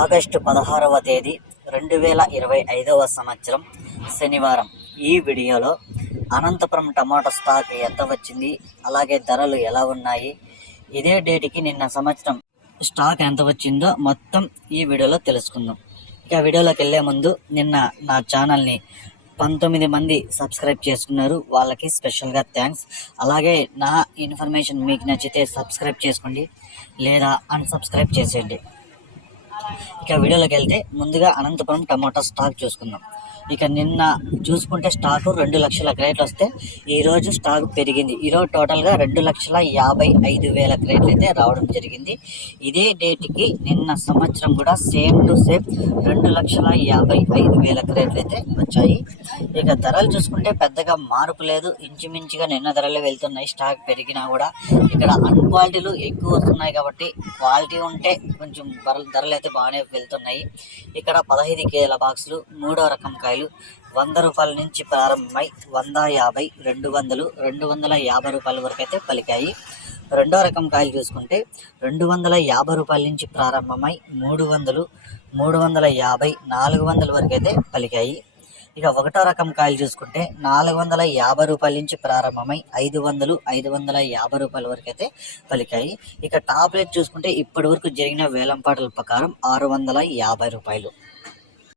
August 16వ తేదీ 2025వ సంవత్సరం శనివారం. ఈ వీడియోలో అనంతపురం టమాటా స్టాక్ ఎంత వచ్చింది, అలాగే ధరలు ఎలా ఉన్నాయి, ఇదే డేట్కి నిన్న సంవత్సరం స్టాక్ ఎంత వచ్చిందో మొత్తం ఈ వీడియోలో తెలుసుకుందాం. ఇక వీడియోలోకి వెళ్ళే ముందు నిన్న నా ఛానల్ని 19 మంది సబ్స్క్రైబ్ చేసుకున్నారు, వాళ్ళకి స్పెషల్గా థ్యాంక్స్. అలాగే నా ఇన్ఫర్మేషన్ మీకు నచ్చితే సబ్స్క్రైబ్ చేసుకోండి, లేదా అన్సబ్స్క్రైబ్ చేసేయండి. ఇక వీడియోలోకి వెళ్తే ముందుగా అనంతపురం టమాటా స్టాక్ చూసుకుందాం. ఇక నిన్న చూసుకుంటే స్టాకు 2 లక్షల క్రేట్లు వస్తే ఈరోజు స్టాక్ పెరిగింది. ఈరోజు టోటల్గా 2,55,000 క్రేట్లు అయితే రావడం జరిగింది. ఇదే డేట్కి నిన్న సంవత్సరం కూడా సేమ్ టు సేమ్ 2,55,000 క్రేట్లు అయితే వచ్చాయి. ఇక ధరలు చూసుకుంటే పెద్దగా మార్పు లేదు, ఇంచుమించుగా నిన్న ధరలే వెళ్తున్నాయి. స్టాక్ పెరిగినా కూడా ఇక్కడ అన్క్వాలిటీలు ఎక్కువ వస్తున్నాయి కాబట్టి క్వాలిటీ ఉంటే కొంచెం ధరలు అయితే బాగానే వెళ్తున్నాయి. ఇక్కడ 15 కేజీల బాక్సులు 3వ రకం కాయలు 100 రూపాయల నుంచి ప్రారంభమై 150, 200, 250 రూపాయల వరకు అయితే పలికాయి. 2వ రకం కాయలు చూసుకుంటే 250 రూపాయల నుంచి ప్రారంభమై 300, 350, 400 వరకు అయితే పలికాయి. ఇక 1వ రకం కాయలు చూసుకుంటే 450 రూపాయల నుంచి ప్రారంభమై 500, 550 రూపాయల వరకు అయితే పలికాయి. ఇక టాప్ రేట్ చూసుకుంటే ఇప్పటి వరకు జరిగిన వేలంపాటల ప్రకారం 650 రూపాయలు.